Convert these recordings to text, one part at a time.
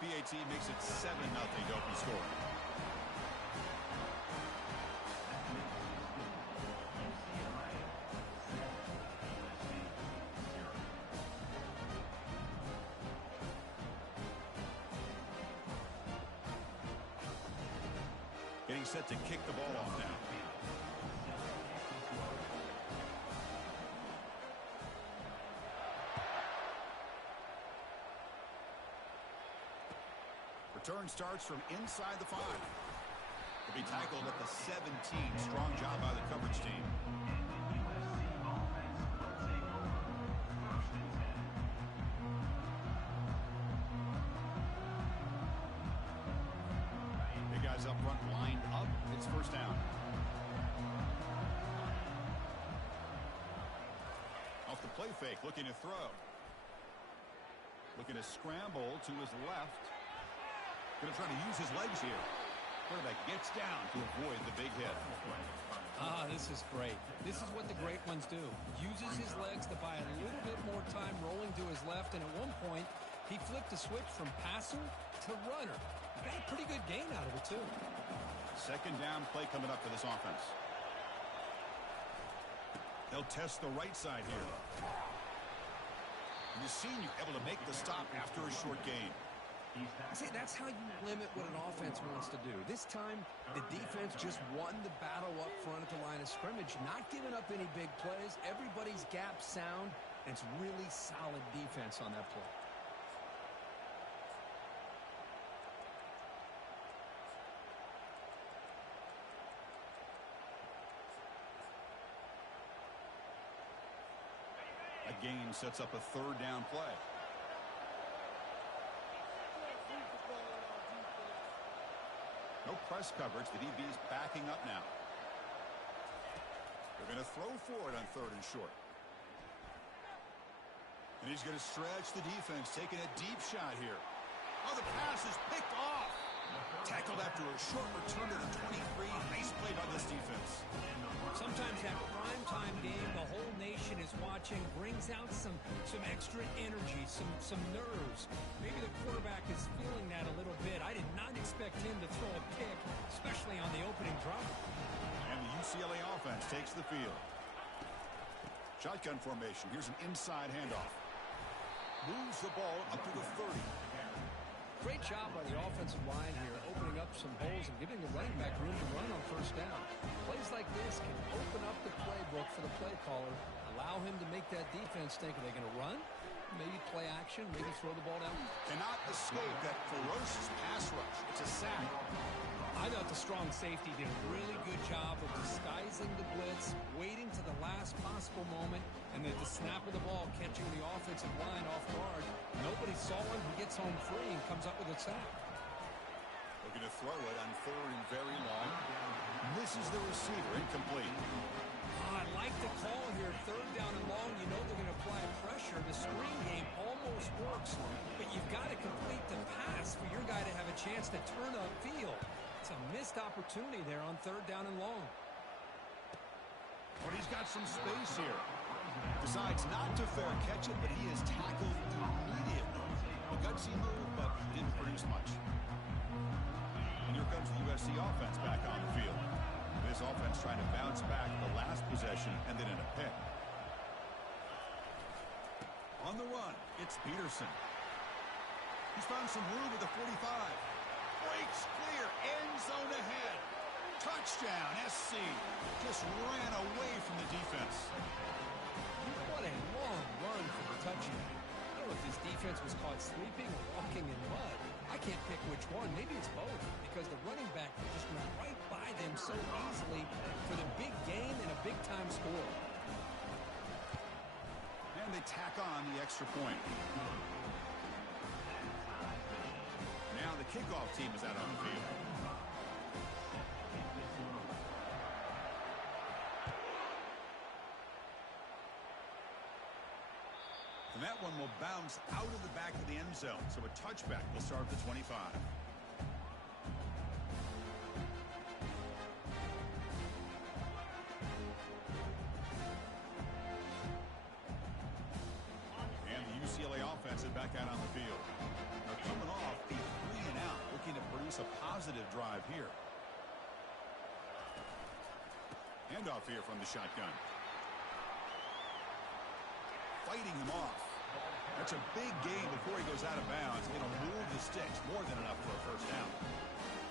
PAT makes it 7-0 to open score. Getting set to kick the ball off now. Return starts from inside the 5. He'll be tackled at the 17. Strong job by the coverage team. Big guys up front lined up. It's first down. Off the play fake, looking to throw. Looking to scramble to his left. Going to try to use his legs here. Quarterback gets down to avoid the big hit. This is great. This is what the great ones do. Uses his legs to buy a little bit more time rolling to his left, and at one point, he flipped the switch from passer to runner. He got a pretty good gain out of it, too. Second down play coming up for this offense. They'll test the right side here. And you've seen you able to make the stop after a short gain. See, that's how you limit what an offense wants to do. This time, the defense just won the battle up front at the line of scrimmage, not giving up any big plays. Everybody's gap sound, and it's really solid defense on that play. A gain sets up a third down play. No press coverage. The DB's backing up now. They're going to throw for it on third and short. And he's going to stretch the defense, taking a deep shot here. Oh, the pass is picked off. Tackled after a short return to the 23. Nice play by this defense. Sometimes that primetime game, the whole nation is watching, brings out some extra energy, some nerves. Maybe the quarterback is feeling that a little bit. I did not expect him to throw a pick, especially on the opening drive. And the UCLA offense takes the field. Shotgun formation. Here's an inside handoff. Moves the ball up to the 30. Great job by the offensive line here, opening up some holes and giving the running back room to run on first down. Plays like this can open up the playbook for the play caller, allow him to make that defense think, are they going to run? Maybe play action, maybe throw the ball down. Cannot escape that ferocious pass rush. It's a sack. I thought the strong safety did a really good job of disguising the blitz, waiting to the last possible moment, and then the snap of the ball catching the offensive line off guard. Nobody saw him. He gets home free and comes up with a sack. Looking to throw it on third and very long. Misses the receiver, incomplete. I like the call here, third down and long. You know they're going to apply pressure. The screen game almost works, but you've got to complete the pass for your guy to have a chance to turn upfield. It's a missed opportunity there on third down and long. But he's got some space here. Decides not to fair catch it, but he is tackled immediately. A gutsy move, but didn't produce much. And here comes the USC offense back on the field. This offense trying to bounce back the last possession and then in a pick. On the run, it's Peterson. He's found some room at the 45. Breaks clear, end zone ahead. Touchdown, SC. Just ran away from the defense. What a long run for the touchdown. I don't know if this defense was caught sleeping or walking in mud. I can't pick which one. Maybe it's both, because the running back just went right by them so easily for the big gain and a big-time score. And they tack on the extra point. Now the kickoff team is out on the field. And that one will bounce out of the back of the end zone. So a touchback will start at the 25. And the UCLA offense is back out on the field. They're coming off a us a positive drive here. Handoff here from the shotgun. Fighting him off. That's a big gain before he goes out of bounds. It'll move the sticks more than enough for a first down.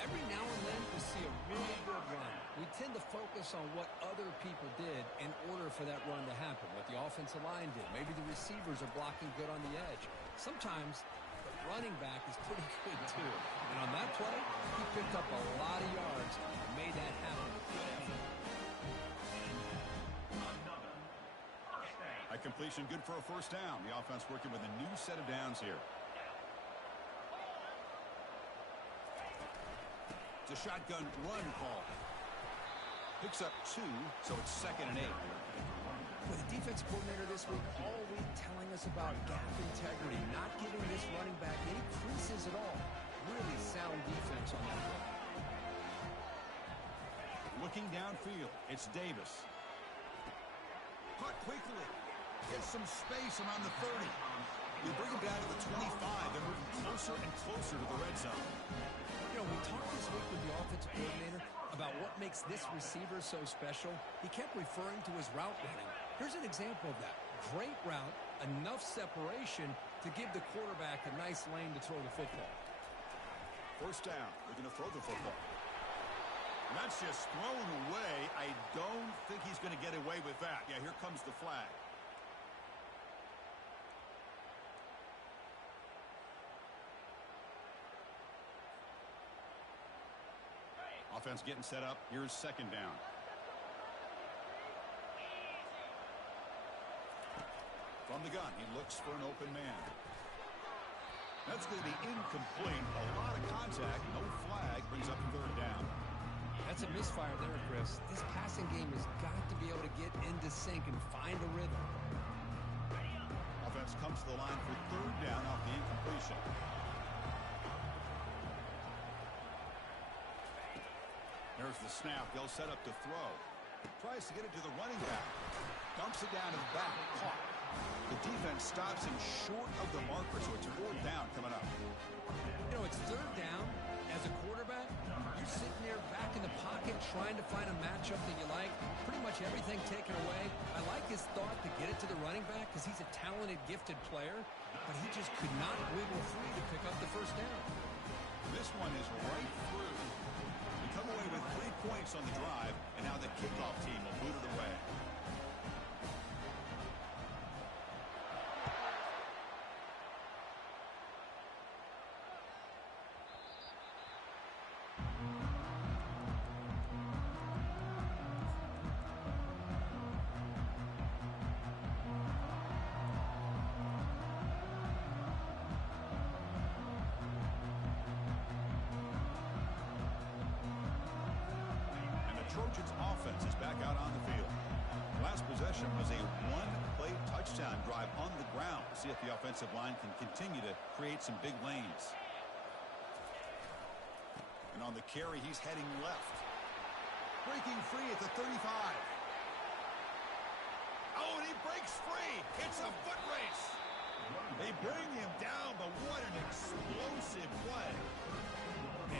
Every now and then we see a really good run. We tend to focus on what other people did in order for that run to happen, what the offensive line did. Maybe the receivers are blocking good on the edge. Sometimes the running back is pretty good too. And on that play, he picked up a lot of yards and made that happen with good effort. A completion good for a first down. The offense working with a new set of downs here. It's a shotgun run call. Picks up 2, so it's 2nd and 8. With the defense coordinator this week all week telling us about gap integrity, not giving this running back any creases at all. Really sound defense on that play. Looking downfield, it's Davis. Caught quickly. Gets some space around the 30. You bring him down to the 25. They're moving closer and closer to the red zone. You know, we talked this week with the offensive coordinator about what makes this receiver so special. He kept referring to his route running. Here's an example of that. Great route, enough separation to give the quarterback a nice lane to throw the football. First down. They're going to throw the football. And that's just thrown away. I don't think he's going to get away with that. Yeah, here comes the flag. Offense getting set up. Here's 2nd down. From the gun, he looks for an open man. That's going to be incomplete. A lot of contact. No flag. Brings up 3rd down. That's a misfire there, Chris. This passing game has got to be able to get into sync and find a rhythm. Offense comes to the line for 3rd down off the incompletion. There's the snap. They'll set up to throw. Tries to get it to the running back. Dumps it down to the back. Caught. The defense stops him short of the marker, so it's 4th down coming up. You know, it's 3rd down. As a quarterback, you're sitting there back in the pocket trying to find a matchup that you like. Pretty much everything taken away. I like his thought to get it to the running back because he's a talented, gifted player, but he just could not wiggle free to pick up the first down. This one is right through. We come away with 3 points on the drive, and now the kickoff team will boot it away. Trojans offense is back out on the field. Last possession was a 1-play touchdown drive on the ground. See if the offensive line can continue to create some big lanes. And on the carry, he's heading left. Breaking free at the 35. Oh, and he breaks free. It's a foot race. They bring him down, but what an explosive play.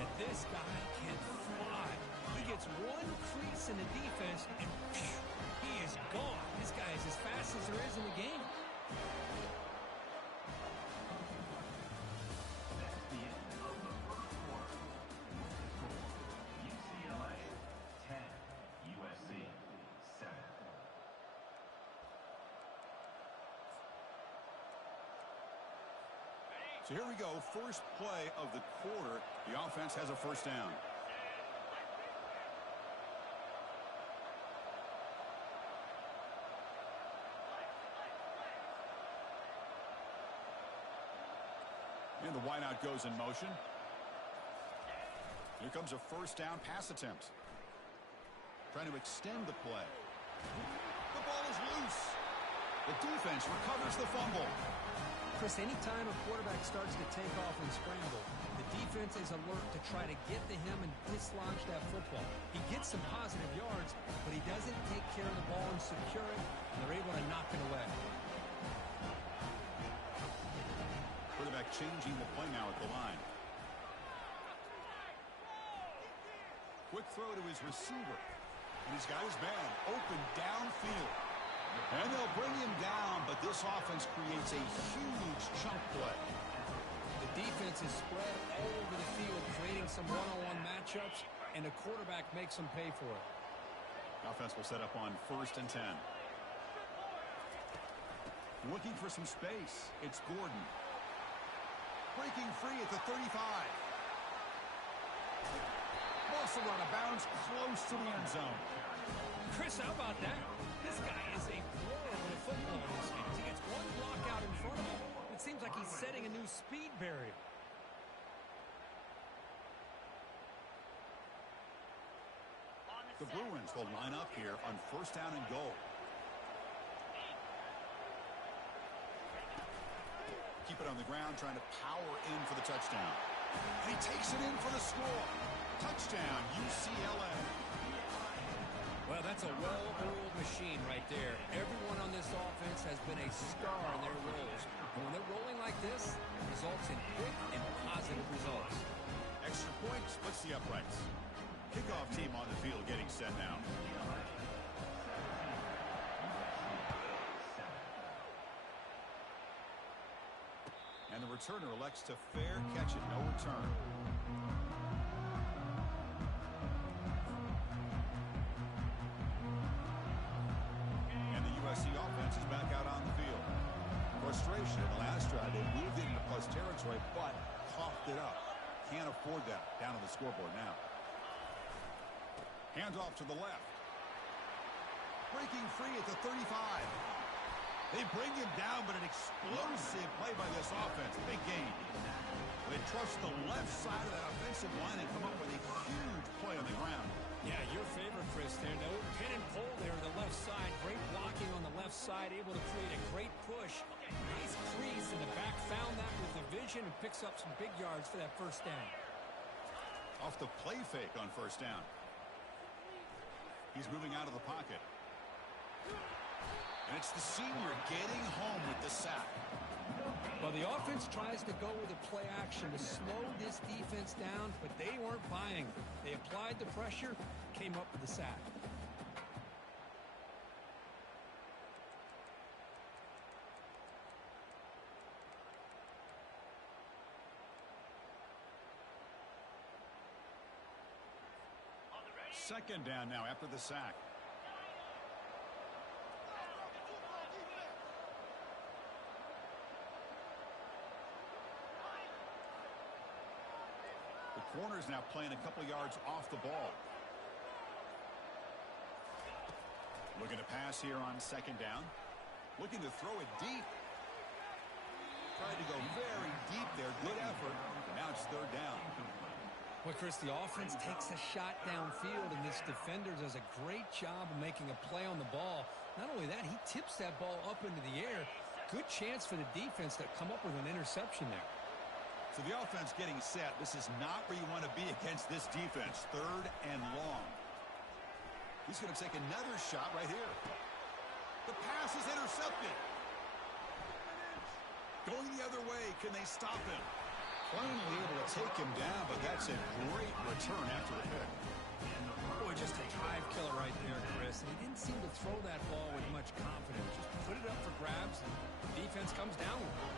And this guy can fly. He gets one crease in the defense, and phew, he is gone. This guy is as fast as there is in the game. UCLA 10, USC 7. So here we go. First play of the quarter. The offense has a first down. And the wideout goes in motion. Here comes a first down pass attempt. Trying to extend the play. The ball is loose. The defense recovers the fumble. Chris, anytime a quarterback starts to take off and scramble, the defense is alert to try to get to him and dislodge that football. He gets some positive yards, but he doesn't take care of the ball and secure it, and they're able to knock it away. Quarterback changing the play now at the line. Quick throw to his receiver. And he's got his man open downfield. And they'll bring him down, but this offense creates a huge chunk play. The defense is spread all over the field, creating some one-on-one matchups, and the quarterback makes them pay for it. Offense will set up on 1st and 10. Looking for some space. It's Gordon. Breaking free at the 35. Also run out of bounds close to the end zone. Chris, how about that? This guy is a pro with a football in his hands. He gets one block out in front of him. It seems like he's setting a new speed barrier. The Bruins will line up here on 1st down and goal. Keep it on the ground, trying to power in for the touchdown. And he takes it in for the score. Touchdown, UCLA. Well, that's a well-oiled machine right there. Everyone on this offense has been a star in their roles. And when they're rolling like this, it results in quick and positive results. Extra point splits the uprights. Kickoff team on the field getting set now. And the returner elects to fair catch it, no return. And the USC offense is back out on the field. Frustration in the last drive. They moved into plus territory, but coughed it up. Can't afford that. Down on the scoreboard now. Handoff to the left. Breaking free at the 35. They bring him down, but an explosive play by this offense. Big gain. They trust the left side of that offensive line and come up with a huge play on the ground. Yeah, your favorite, Chris, there. No pin and pull there on the left side. Great blocking on the left side, able to create a great push. Nice crease, and the back found that with the vision and picks up some big yards for that 1st down. Off the play fake on 1st down. He's moving out of the pocket. And it's the senior getting home with the sack. Well, the offense tries to go with a play action to slow this defense down, but they weren't buying. They applied the pressure, came up with the sack. Second down now after the sack. The corner's now playing a couple yards off the ball. Looking to pass here on 2nd down. Looking to throw it deep. Tried to go very deep there. Good effort. Now it's 3rd down. Well, Chris, the offense takes a shot downfield, and this defender does a great job of making a play on the ball. Not only that, he tips that ball up into the air. Good chance for the defense to come up with an interception there. So the offense getting set. This is not where you want to be against this defense. 3rd and long. He's going to take another shot right here. The pass is intercepted. Going the other way. Can they stop him? Finally able to take him down, but that's a great return after the pick. Boy, just a drive killer right there, Chris. And he didn't seem to throw that ball with much confidence. Just put it up for grabs, and the defense comes down with it.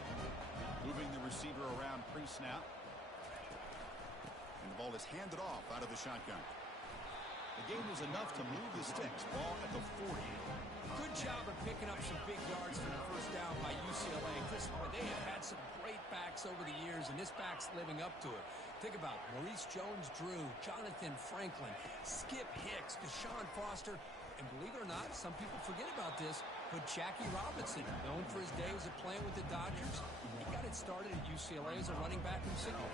Moving the receiver around pre-snap. And the ball is handed off out of the shotgun. The game was enough to move the sticks. Ball at the 40. Good job of picking up some big yards for the 1st down by UCLA. Chris, they have had some great backs over the years, and this back's living up to it. Think about Maurice Jones-Drew, Jonathan Franklin, Skip Hicks, Deshaun Foster, and believe it or not, some people forget about this, but Jackie Robinson, known for his days of playing with the Dodgers, he got it started at UCLA as a running back himself.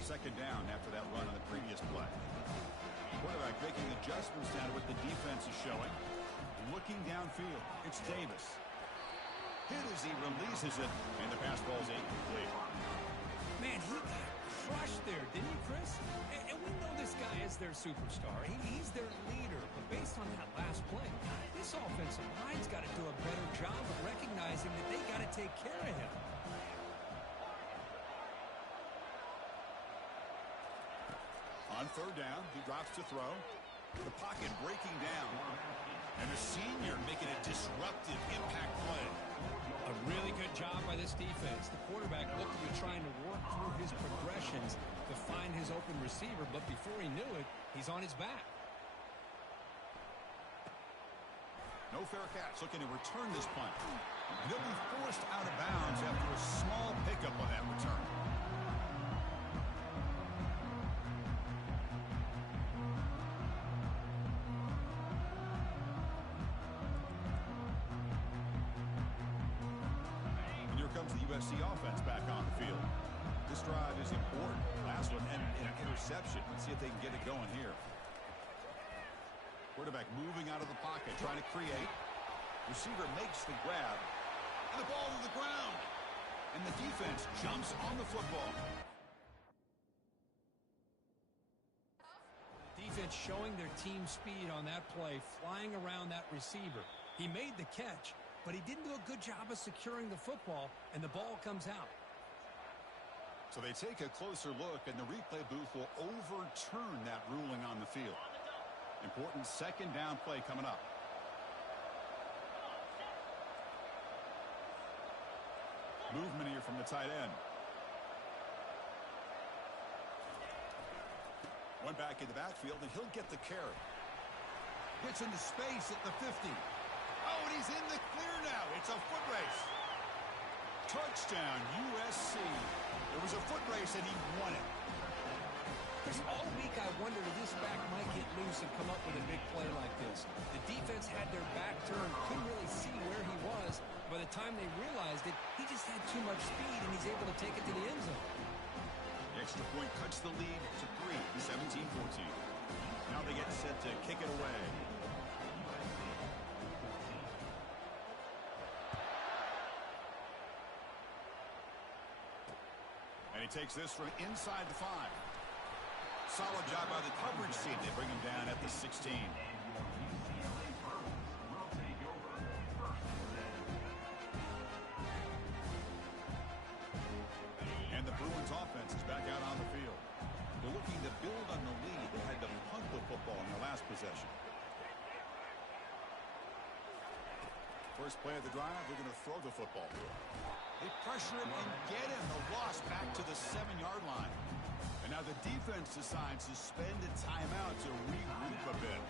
Second down after that run on the previous play. Quarterback making adjustments now to what the defense is showing. Looking downfield. It's Davis. Hit as he releases it, and the pass ball's incomplete. Man, he got crushed there, didn't he, Chris? And we know this guy is their superstar. He's their leader. But based on that last play, this offensive line's got to do a better job of recognizing that they got to take care of him. On third down, he drops to throw. The pocket breaking down. And the senior making a disruptive impact play. A really good job by this defense. The quarterback looked to be trying to work through his progressions to find his open receiver, but before he knew it, he's on his back. No fair catch, looking to return this punt. And he'll be forced out of bounds after a small pickup on that return. And here comes the USC offense back on the field. This drive is important. Last one ended in an interception. Let's see if they can get it going here. Quarterback moving out of the pocket, trying to create. Receiver makes the grab. And the ball to the ground. And the defense jumps on the football. Defense showing their team speed on that play, flying around that receiver. He made the catch, but he didn't do a good job of securing the football, and the ball comes out. So they take a closer look, and the replay booth will overturn that ruling on the field. Important second down play coming up. Movement here from the tight end. One back in the backfield, and he'll get the carry. Gets into space at the 50. Oh, and he's in the clear now. It's a foot race. Touchdown, USC. There was a foot race, and he won it. Because all week I wondered if this back might get loose and come up with a big play like this. The defense had their back turned, couldn't really see where he was. By the time they realized it, he just had too much speed, and he's able to take it to the end zone. The extra point cuts the lead to 3, 17-14. Now they get set to kick it away. And he takes this from inside the 5. Solid job by the coverage team. They bring him down at the 16. And the Bruins offense is back out on the field. They're looking to build on the lead. They had to punt the football in their last possession. First play of the drive, they're going to throw the football. They pressure him and get him. The loss back to the 7-yard line. And now the defense decides to spend a timeout to regroup a bit.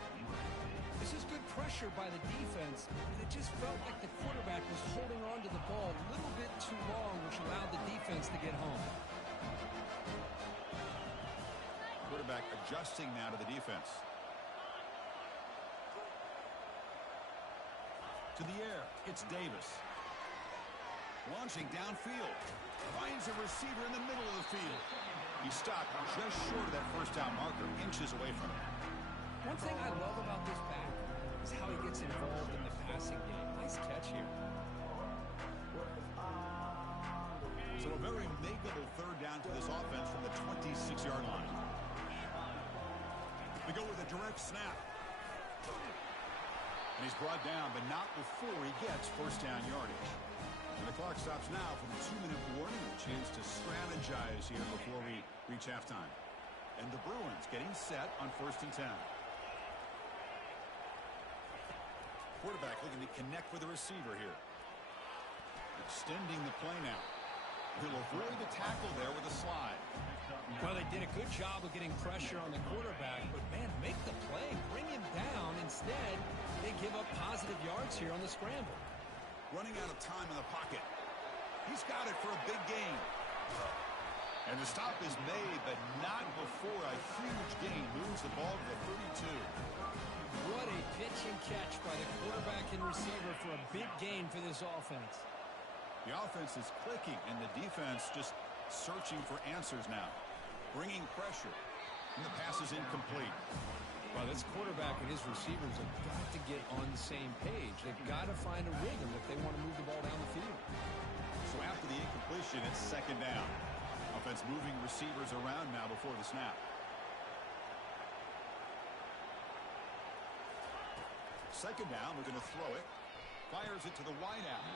This is good pressure by the defense, but it just felt like the quarterback was holding on to the ball a little bit too long, which allowed the defense to get home. Quarterback adjusting now to the defense. To the air, it's Davis. Launching downfield. Finds a receiver in the middle of the field. He stopped just short of that first down marker, inches away from it. One thing I love about this back is how he gets involved in the passing game. Nice catch here. So a very makeable third down to this offense from the 26-yard line. They go with a direct snap. And he's brought down, but not before he gets first down yardage. And the clock stops now for the 2-minute warning. A chance to strategize here before we reach halftime. And the Bruins getting set on 1st and 10. Quarterback looking to connect with the receiver here. Extending the play now. He'll avoid the tackle there with a slide. Well, they did a good job of getting pressure on the quarterback, but man, make the play, bring him down. Instead, they give up positive yards here on the scramble. Running out of time in the pocket. He's got it for a big gain. And the stop is made, but not before a huge gain moves the ball to the 32. What a pitch and catch by the quarterback and receiver for a big gain for this offense. The offense is clicking, and the defense just searching for answers now. Bringing pressure, and the pass is incomplete. Well, this quarterback and his receivers have got to get on the same page. They've got to find a rhythm if they want to move the ball down the field. So after the incompletion, it's second down. Offense moving receivers around now before the snap. Second down, we're going to throw it. Fires it to the wide out.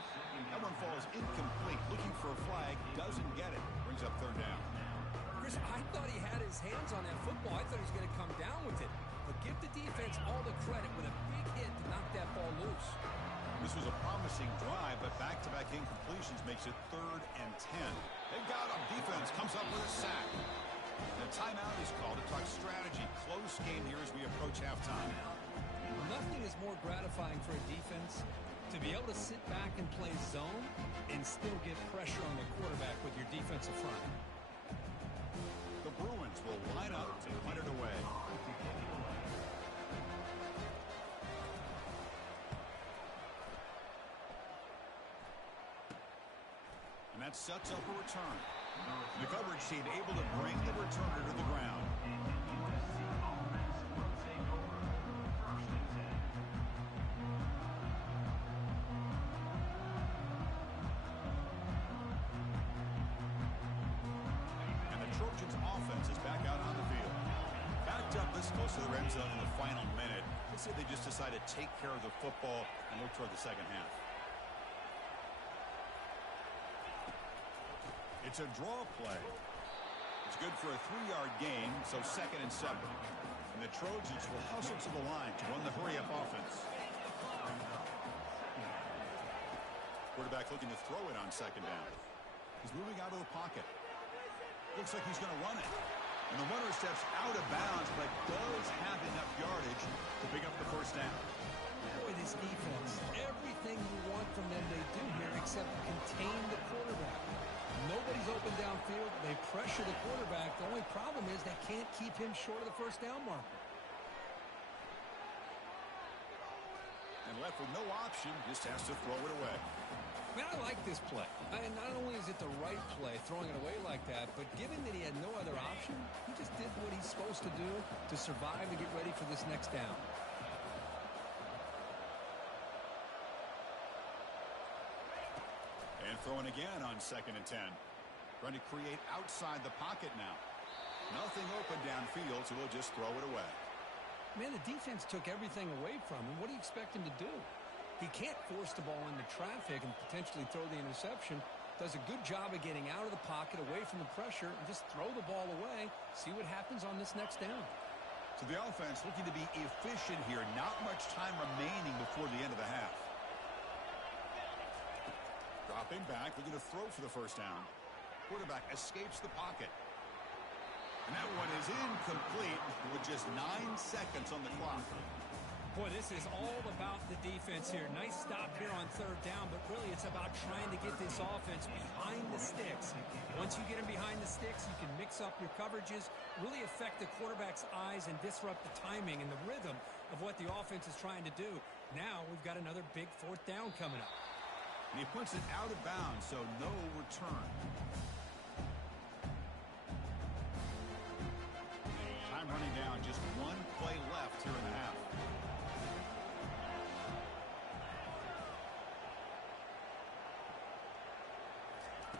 That one falls incomplete. Looking for a flag, doesn't get it. Brings up third down. Chris, I thought he had his hands on that football. I thought he was going to come down with it. But give the defense all the credit with a big hit to knock that ball loose. This was a promising drive, but back-to-back incompletions makes it 3rd and 10. They've got him. Defense comes up with a sack. The timeout is called to talk strategy. Close game here as we approach halftime. Nothing is more gratifying for a defense to be able to sit back and play zone and still get pressure on the quarterback with your defensive front. The Bruins will line up to punt it away. And that sets up a return. The coverage team able to bring the returner to the ground. And the Trojans offense is back out on the field. Backed up this close to the red zone in the final minute. Let's say they just decide to take care of the football and look toward the second half. It's a draw play. It's good for a 3-yard gain, so 2nd and 7. And the Trojans will hustle to the line to run the hurry-up offense. Quarterback looking to throw it on 2nd down. He's moving out of the pocket. Looks like he's going to run it. And the runner steps out of bounds, but does have enough yardage to pick up the 1st down. Boy, this defense, everything you want from them they do here except contain the quarterback. Nobody's open downfield. They pressure the quarterback. The only problem is they can't keep him short of the 1st down marker. And left with no option, just has to throw it away. Man, I like this play. And not only is it the right play, throwing it away like that, but given that he had no other option, he just did what he's supposed to do to survive and get ready for this next down. And throwing again on 2nd and 10. Trying to create outside the pocket now. Nothing open downfield, so he'll just throw it away. Man, the defense took everything away from him. What do you expect him to do? He can't force the ball into traffic and potentially throw the interception. Does a good job of getting out of the pocket, away from the pressure, and just throw the ball away. See what happens on this next down. So the offense looking to be efficient here. Not much time remaining before the end of the half. Dropping back, looking to throw for the 1st down. Quarterback escapes the pocket. And that one is incomplete with just 9 seconds on the clock. Boy, this is all about the defense here. Nice stop here on 3rd down, but really it's about trying to get this offense behind the sticks. Once you get them behind the sticks, you can mix up your coverages, really affect the quarterback's eyes and disrupt the timing and the rhythm of what the offense is trying to do. Now we've got another big 4th down coming up. And he puts it out of bounds, so no return. Time running down, just 1 play left here in the half.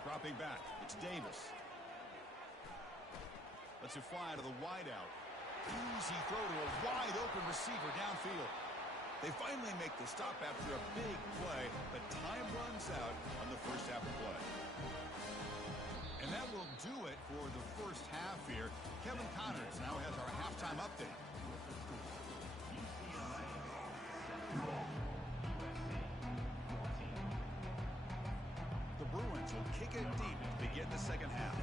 Dropping back, it's Davis. Lets it fly to the wideout. Easy throw to a wide open receiver downfield. They finally make the stop after a big play, but time runs out on the 1st half of play. And that will do it for the 1st half here. Kevin Connors now has our halftime update. The Bruins will kick it deep to begin the 2nd half.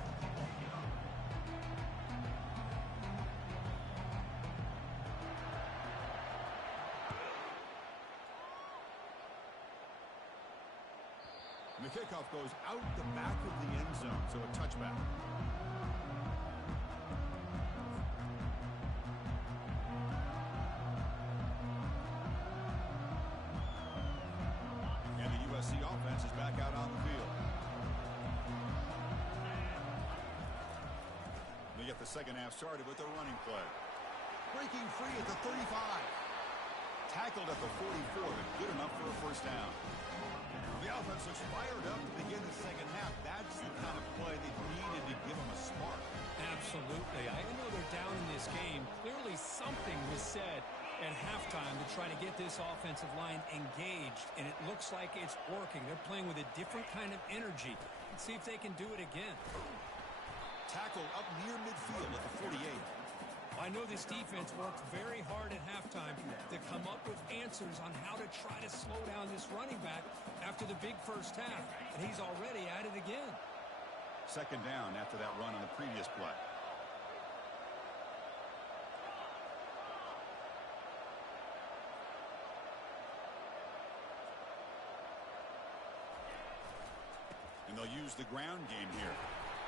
And the kickoff goes out the back of the end zone, so a touchback. And the USC offense is back out on the field. They get the 2nd half started with a running play. Breaking free at the 35. Tackled at the 44, but good enough for a 1st down. The offense looks fired up to begin the 2nd half. That's the kind of play they needed to give them a spark. Absolutely. I know they're down in this game. Clearly something was said at halftime to try to get this offensive line engaged, and it looks like it's working. They're playing with a different kind of energy. Let's see if they can do it again. Tackle up near midfield at the 48. I know this defense worked very hard at halftime to come up with answers on how to try to slow down this running back after the big first half, and he's already at it again. Second down after that run on the previous play. And they'll use the ground game here.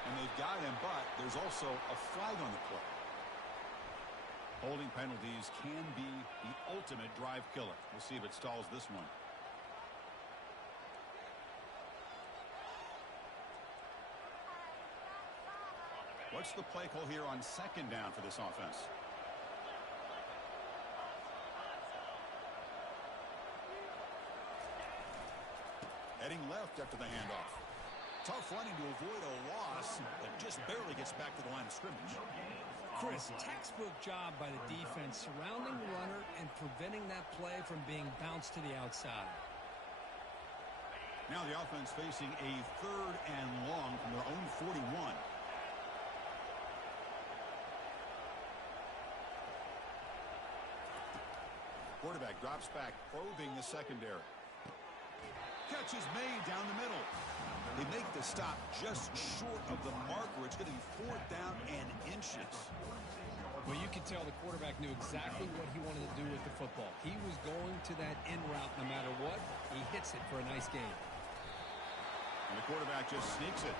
And they've got him, but there's also a flag on the play. Holding penalties can be the ultimate drive killer. We'll see if it stalls this one. What's the play call here on second down for this offense? Heading left after the handoff. Tough running to avoid a loss, but just barely gets back to the line of scrimmage. Chris, textbook job by the defense surrounding the runner and preventing that play from being bounced to the outside. Now the offense facing a third and long from their own 41. Quarterback drops back, probing the secondary. Catch is made down the middle. They make the stop just short of the marker. It's going to be fourth down and inches. Well, you can tell the quarterback knew exactly what he wanted to do with the football. He was going to that in route no matter what. He hits it for a nice gain. And the quarterback just sneaks it.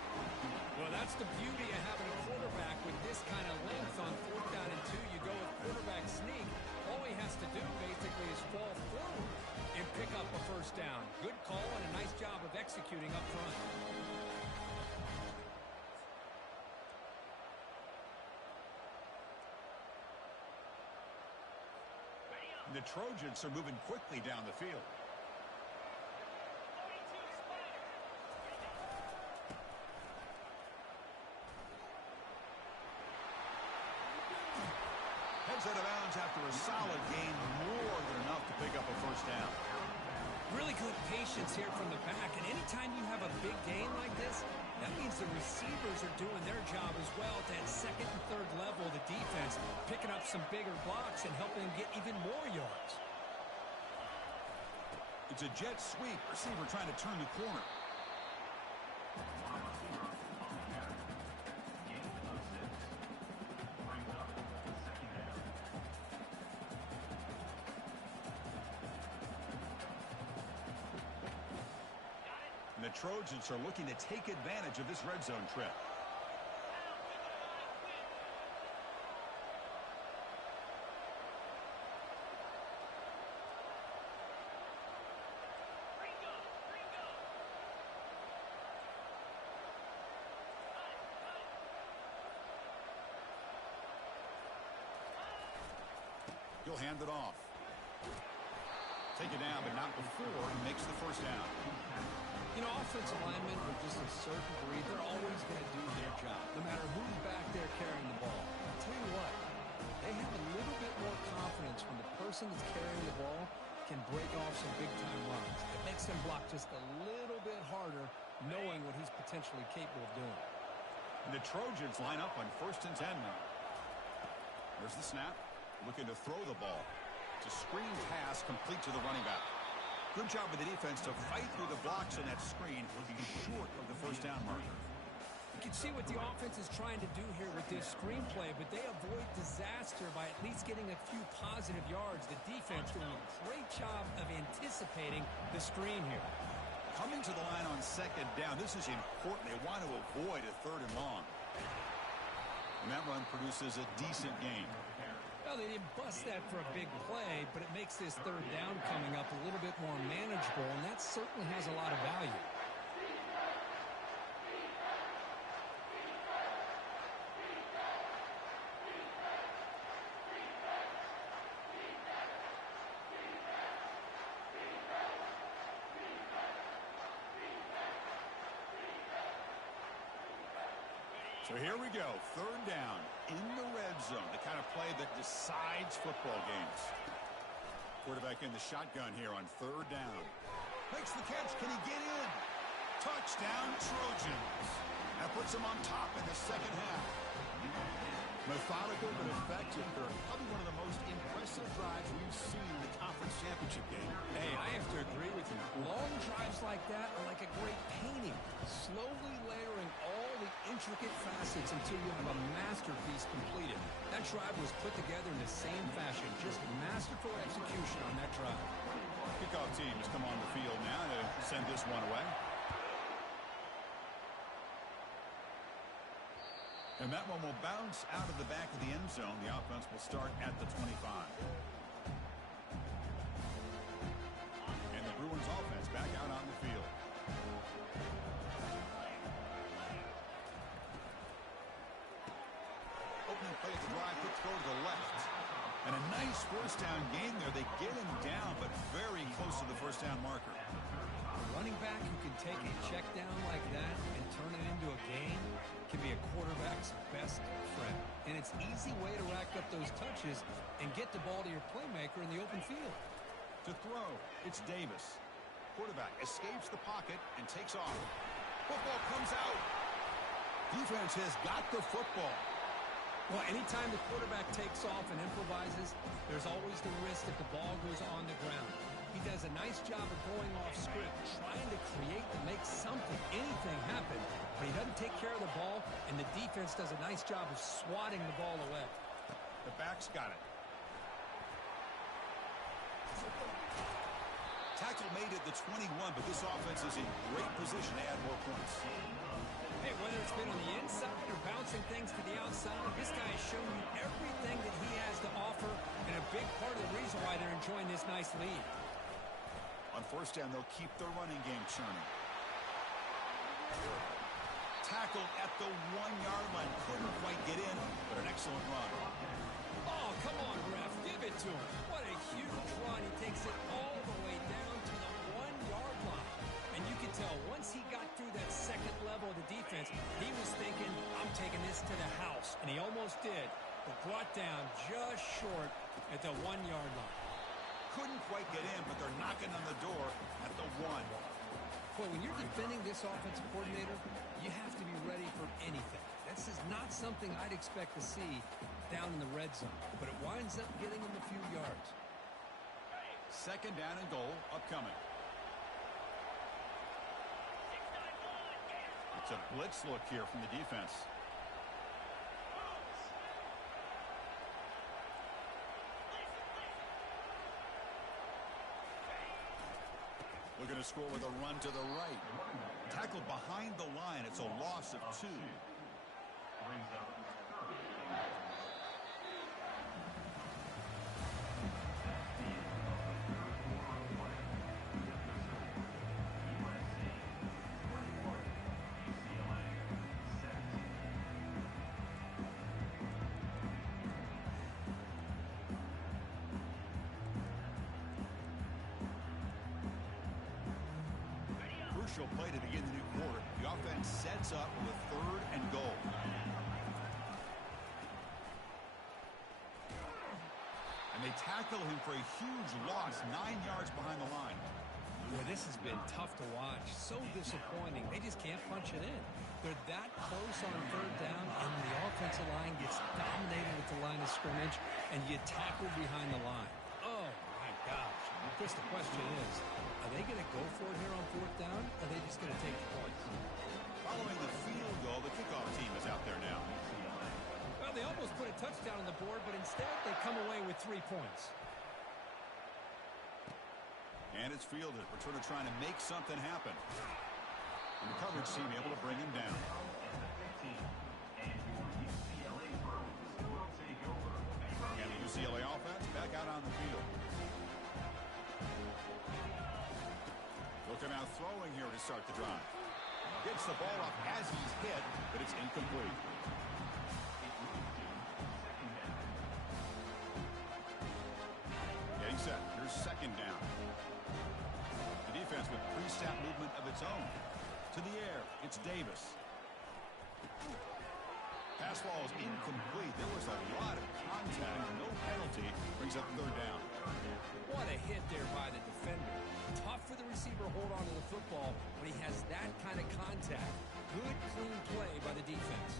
Well, that's the beauty of having a quarterback with this kind of length on fourth down and 2. You go with quarterback sneak. All he has to do basically is fall forward and pick up a first down. Good call and a nice job of executing up front. The Trojans are moving quickly down the field. Heads out of bounds after a solid gain, more than enough to pick up a first down. Really good patience here from the back, and anytime you have a big gain like this, that means the receivers are doing their job as well at that second and third level of the defense, picking up some bigger blocks and helping them get even more yards. It's a jet sweep. Receiver trying to turn the corner. And the Trojans are looking to take advantage of this red zone trip. He'll hand it off. Take it down, but not before he makes the first down. You know, offensive linemen with just a certain breed, they're always going to do their job, no matter who's back there carrying the ball. I'll tell you what, they have a little bit more confidence when the person that's carrying the ball can break off some big-time runs. It makes them block just a little bit harder, knowing what he's potentially capable of doing. And the Trojans line up on 1st and 10 now. There's the snap. Looking to throw the ball. It's a screen pass complete to the running back. Good job of the defense to fight through the blocks on that screen. He's short of the first down marker. You can see what the offense is trying to do here with this screenplay, but they avoid disaster by at least getting a few positive yards. The defense doing a great job of anticipating the screen here. Coming to the line on second down. This is important. They want to avoid a third and long. And that run produces a decent gain. Well, they didn't bust that for a big play, but it makes this third down coming up a little bit more manageable, and that certainly has a lot of value. So here we go, third down in the red zone, the kind of play that decides football games. Quarterback in the shotgun here on third down. Makes the catch. Can he get in? Touchdown, Trojans. That puts them on top in the second half. Methodical but effective. They're probably one of the most impressive drives we've seen in the conference championship game. Hey, I have to agree with you. Long drives like that are like a great painting, slowly layering all the intricate facets until you have a masterpiece completed. That drive was put together in the same fashion, just masterful execution on that drive. Kickoff team has come on the field now to send this one away. And that one will bounce out of the back of the end zone. The offense will start at the 25. And the Bruins offense back out on the field. Opening play at the drive, quick throw to the left. And a nice first down gain there. They get him down, but very close to the first down marker. A running back who can take a check down like that and turn it into a gain can be a quarterback's best friend. And it's an easy way to rack up those touches and get the ball to your playmaker in the open field. To throw, it's Davis. Quarterback escapes the pocket and takes off. Football comes out. Defense has got the football. Well, anytime the quarterback takes off and improvises, there's always the risk that the ball goes on the ground. He does a nice job of going off script, trying to create and make something, anything happen, but he doesn't take care of the ball, and the defense does a nice job of swatting the ball away. The back's got it. Tackle made at the 21, but this offense is in great position to add more points. Hey, whether it's been on the inside or bouncing things to the outside, this guy has shown you everything that he has to offer, and a big part of the reason why they're enjoying this nice lead. On first down, they'll keep their running game churning. Tackled at the 1-yard line. Couldn't quite get in, but an excellent run. Oh, come on, ref. Give it to him. What a huge run. He takes it all the way down to the 1-yard line. And you can tell once he got through that second level of the defense, he was thinking, I'm taking this to the house. And he almost did, but brought down just short at the 1-yard line. Couldn't quite get in, but they're knocking on the door at the 1. Boy, when you're defending this offensive coordinator, you have to be ready for anything. This is not something I'd expect to see down in the red zone, but it winds up getting him a few yards. Second down and goal upcoming. It's a blitz look here from the defense. Looking to score with a run to the right. Tackled behind the line. It's a loss of 2. Crucial play to begin the new quarter. The offense sets up with 3rd and goal. And they tackle him for a huge loss, 9 yards behind the line. Boy, this has been tough to watch. So disappointing. They just can't punch it in. They're that close on 3rd down, and the offensive line gets dominated at the line of scrimmage, and you tackle behind the line. Oh, my gosh. I guess the question is, are they going to go for it here on 4th down, or are they just going to take the points? Following the field goal, the kickoff team is out there now. Well, they almost put a touchdown on the board, but instead they come away with 3 points. And it's fielded. Returner trying to make something happen. And the coverage team able to bring him down. And the UCLA offense back out on the field. Looking out throwing here to start the drive. Gets the ball off as he's hit, but it's incomplete. Getting set. Here's 2nd down. The defense with pre-snap movement of its own. To the air, it's Davis. Pass ball is incomplete. There was a lot of contact. No penalty. Brings up 3rd down. What a hit there by the defender. Tough for the receiver to hold on to the football when he has that kind of contact. good, clean play by the defense.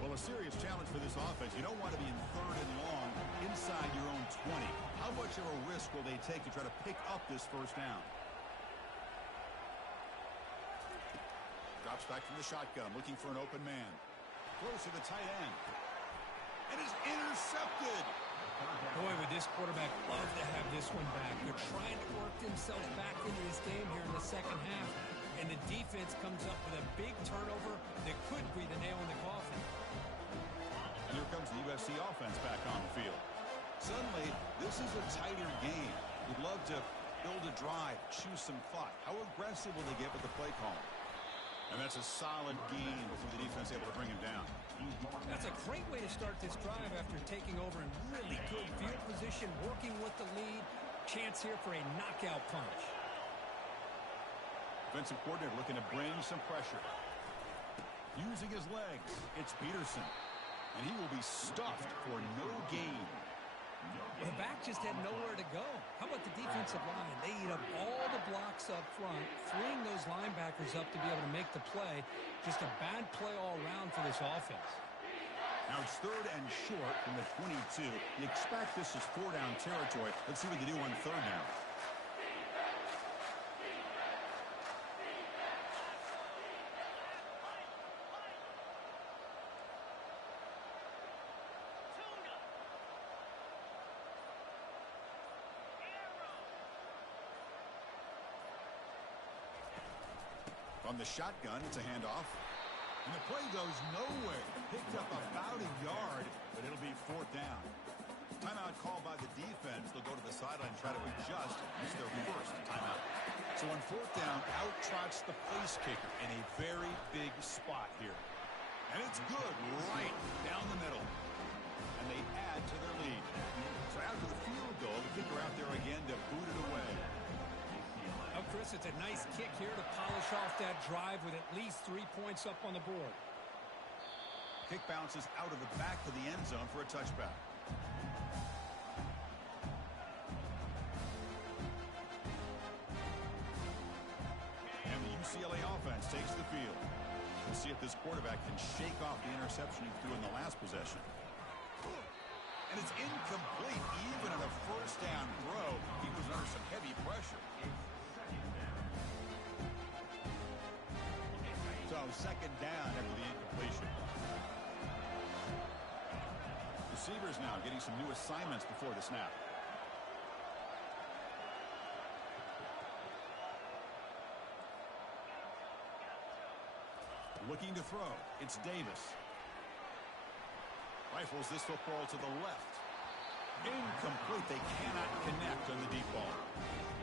Well, a serious challenge for this offense. You don't want to be in third and long inside your own 20. How much of a risk will they take to try to pick up this first down? Drops back from the shotgun, looking for an open man. Throws to the tight end. And is intercepted. Boy, would this quarterback love to have this one back. They're trying to work themselves back into this game here in the second half. And the defense comes up with a big turnover that could be the nail in the coffin. And here comes the USC offense back on the field. Suddenly, this is a tighter game. You'd love to build a drive, choose some clock. How aggressive will they get with the play call? And that's a solid game for the defense able to bring him down. That's a great way to start this drive after taking over in really good field position, working with the lead. Chance here for a knockout punch. Defensive coordinator looking to bring some pressure. Using his legs, it's Peterson. And he will be stuffed for no gain. The back just had nowhere to go. How about the defensive line? They eat up all the blocks up front, freeing those linebackers up to be able to make the play. Just a bad play all around for this offense. Now it's third and short from the 22. You expect this is four-down territory. Let's see what they do on third down. On the shotgun, it's a handoff. And the play goes nowhere. Picked up about a yard, but it'll be fourth down. Timeout called by the defense. They'll go to the sideline, try to adjust. It's their first timeout. So on fourth down, out trots the place kicker in a very big spot here. And it's good right down the middle. And they add to their lead. So after the field goal, the kicker out there again to boot it away. Now, Chris, it's a nice kick here to polish off that drive with at least 3 points up on the board. Kick bounces out of the back of the end zone for a touchback. And the UCLA offense takes the field. We'll see if this quarterback can shake off the interception he threw in the last possession. And it's incomplete. Even on a first down throw, he was under some heavy pressure. So second down after the incompletion. Receivers now getting some new assignments before the snap. Looking to throw. It's Davis. Rifles this football to the left. Incomplete. They cannot connect on the deep ball.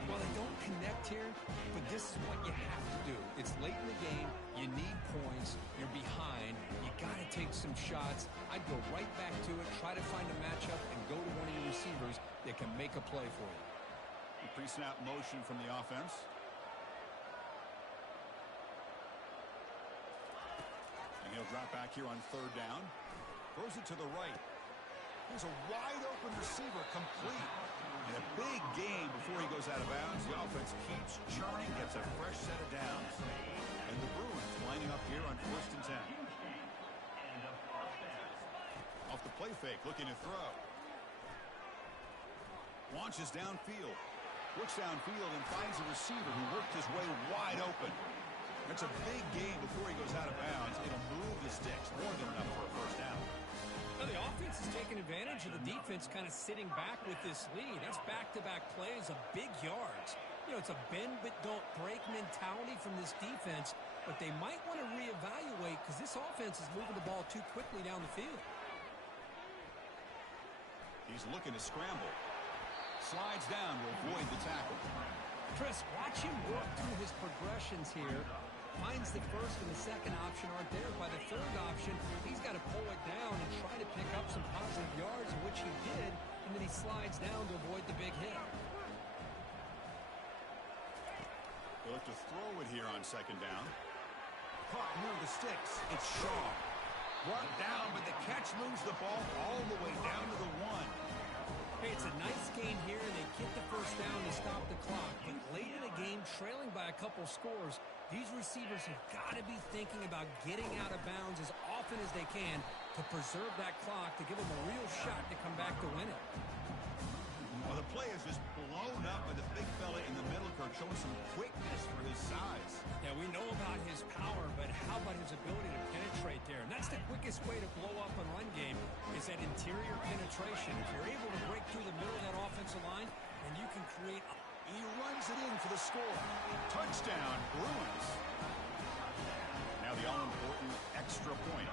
Well, they don't connect here, but this is what you have to do. It's late in the game. You need points. You're behind. You got to take some shots. I'd go right back to it, try to find a matchup, and go to one of your receivers that can make a play for you. Pre-snap motion from the offense. And he'll drop back here on third down. Throws it to the right. Here's a wide-open receiver, complete. And a big game before he goes out of bounds. The offense keeps churning, gets a fresh set of downs. And the Bruins lining up here on 1st and 10. Off the play fake, looking to throw. Launches downfield. Looks downfield and finds a receiver who worked his way wide open. That's a big game before he goes out of bounds. It'll move the sticks, more than enough for a first down. Well, the offense is taking advantage of the defense kind of sitting back with this lead. That's back-to-back plays of big yards. You know, it's a bend-but-don't-break mentality from this defense, but they might want to reevaluate because this offense is moving the ball too quickly down the field. He's looking to scramble. Slides down to avoid the tackle. Chris, watch him work through his progressions here. Finds the first and the second option aren't there. By the third option, he's got to pull it down and try to pick up some positive yards, which he did, and then he slides down to avoid the big hit. They look to throw it here on second down. Caught near the sticks. It's Shaw. Brought down, but the catch moves the ball all the way down to the 1. Hey, it's a nice game here. They get the first down to stop the clock, but late in the game, trailing by by a couple scores, these receivers have got to be thinking about getting out of bounds as often as they can to preserve that clock, to give them a real shot to come back to win it. Well, the play is just blown up by the big fella in the middle, Kirk, showing some quickness for his size. Yeah, we know about his power, but how about his ability to penetrate there? And that's the quickest way to blow up a run game, is that interior penetration. If you're able to break through the middle of that offensive line, then you can create... He runs it in for the score. Touchdown, Bruins. Now the all-important extra point.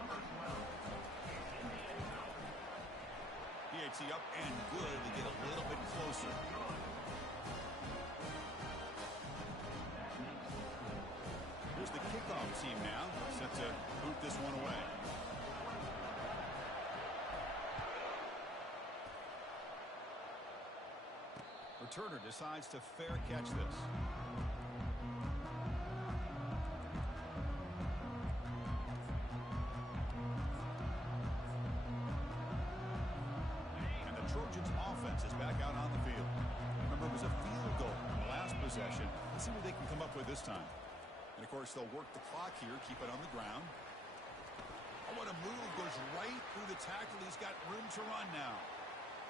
PAT up and good to get a little bit closer. Here's the kickoff team now, set to boot this one away. Returner decides to fair catch this. And the Trojans offense is back out on the field. Remember, it was a field goal in the last possession. Let's see what they can come up with this time. And of course, they'll work the clock here, keep it on the ground. Oh, what a move, goes right through the tackle. He's got room to run now.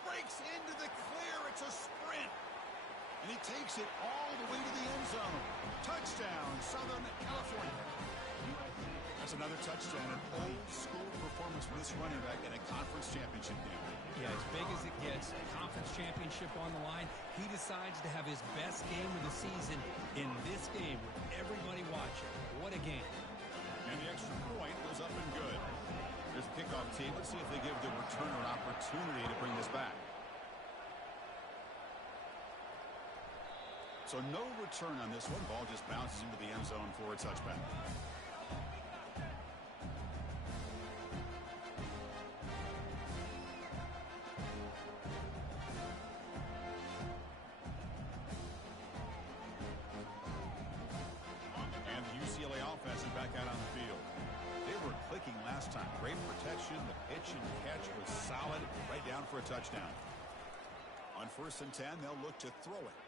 Breaks into the clear. It's a sprint. And he takes it all the way to the end zone. Touchdown, Southern California. That's another touchdown, an old-school performance for this running back in a conference championship game. Yeah, as big as it gets, a conference championship on the line, he decides to have his best game of the season in this game with everybody watching. What a game. And the extra point goes up and good. There's the kickoff team. Let's see if they give the returner an opportunity to bring this back. So no return on this one. Ball just bounces into the end zone for a touchback. And the UCLA offense is back out on the field. They were clicking last time. Great protection. The pitch and catch was solid. Right down for a touchdown. On 1st and 10, they'll look to throw it.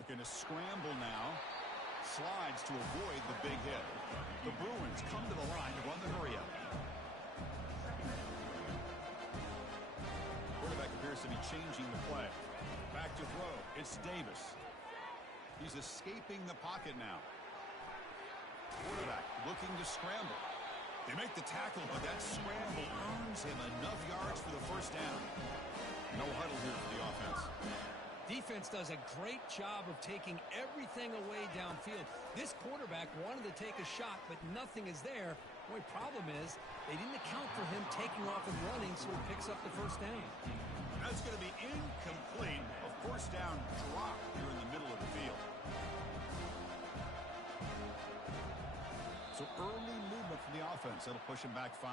Looking to scramble now. Slides to avoid the big hit. The Bruins come to the line to run the hurry-up. Quarterback appears to be changing the play. Back to throw. It's Davis. He's escaping the pocket now. Quarterback looking to scramble. They make the tackle, but that scramble earns him enough yards for the first down. No huddle here for the offense. Defense does a great job of taking everything away downfield. This quarterback wanted to take a shot, but nothing is there. The only problem is they didn't account for him taking off and running, so he picks up the first down. That's going to be incomplete. A first down drop here in the middle of the field. So early movement from the offense. That'll push him back 5.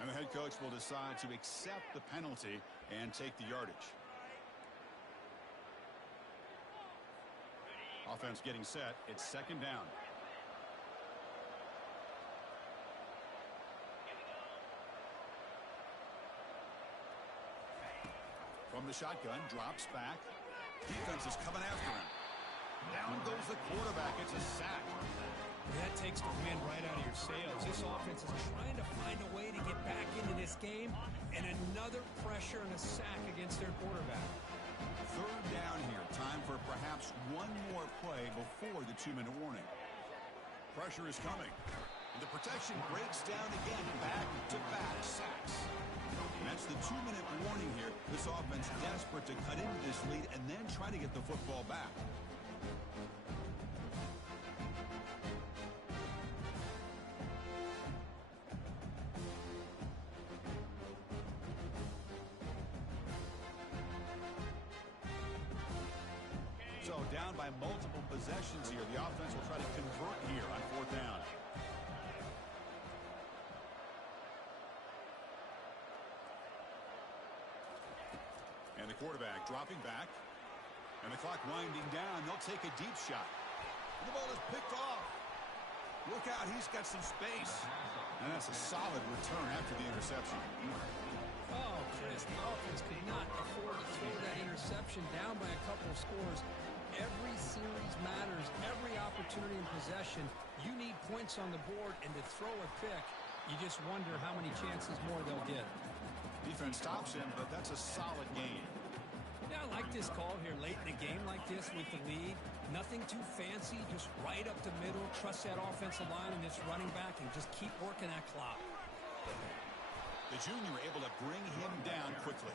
And the head coach will decide to accept the penalty and take the yardage. Offense getting set. It's 2nd down. From the shotgun, drops back. Defense is coming after him. Down goes the quarterback. It's a sack. That takes the wind right out of your sails. This offense is trying to find a way to get back into this game, and another pressure and a sack against their quarterback. 3rd down here. Time for perhaps one more play before the 2-minute warning. Pressure is coming. And the protection breaks down again. Back-to-back sacks. And that's the 2-minute warning here. This offense desperate to cut into this lead and then try to get the football back. So down by multiple possessions here. The offense will try to convert here on 4th down. And the quarterback dropping back. And the clock winding down. They'll take a deep shot. And the ball is picked off. Look out, he's got some space. And that's a solid return after the interception. Oh, Chris, the offense could not afford to throw that interception down by a couple of scores. Every series matters. Every possession. You need points on the board, and to throw a pick, you just wonder how many chances more they'll get. Defense stops him, but that's a solid gain. Yeah, I like this call here late in a game like this with the lead. Nothing too fancy, just right up the middle. Trust that offensive line and this running back and just keep working that clock. The junior able to bring him down quickly.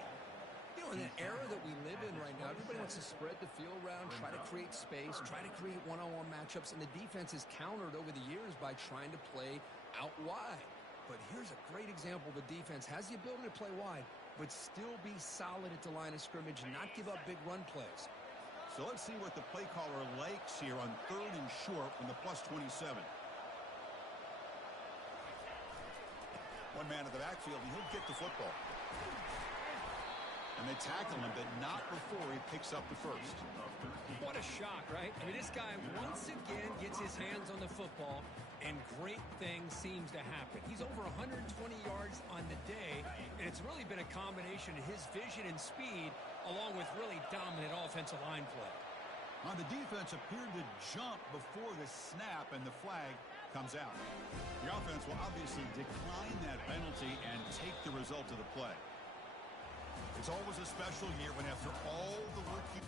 You know, in the era that we live in right now, everybody wants to spread the field around, try to create space, try to create one-on-one matchups, and the defense is countered over the years by trying to play out wide. But here's a great example. The defense has the ability to play wide, but still be solid at the line of scrimmage and not give up big run plays. So let's see what the play caller likes here on 3rd and short from the +27. One man in the backfield, and he'll get the football. And they tackle him, but not before he picks up the first. What a shock, right? I mean, this guy once again gets his hands on the football, and great things seems to happen. He's over 120 yards on the day, and it's really been a combination of his vision and speed, along with really dominant offensive line play. On the defense appeared to jump before the snap, and the flag comes out. The offense will obviously decline that penalty and take the result of the play. It's always a special year when after all the work you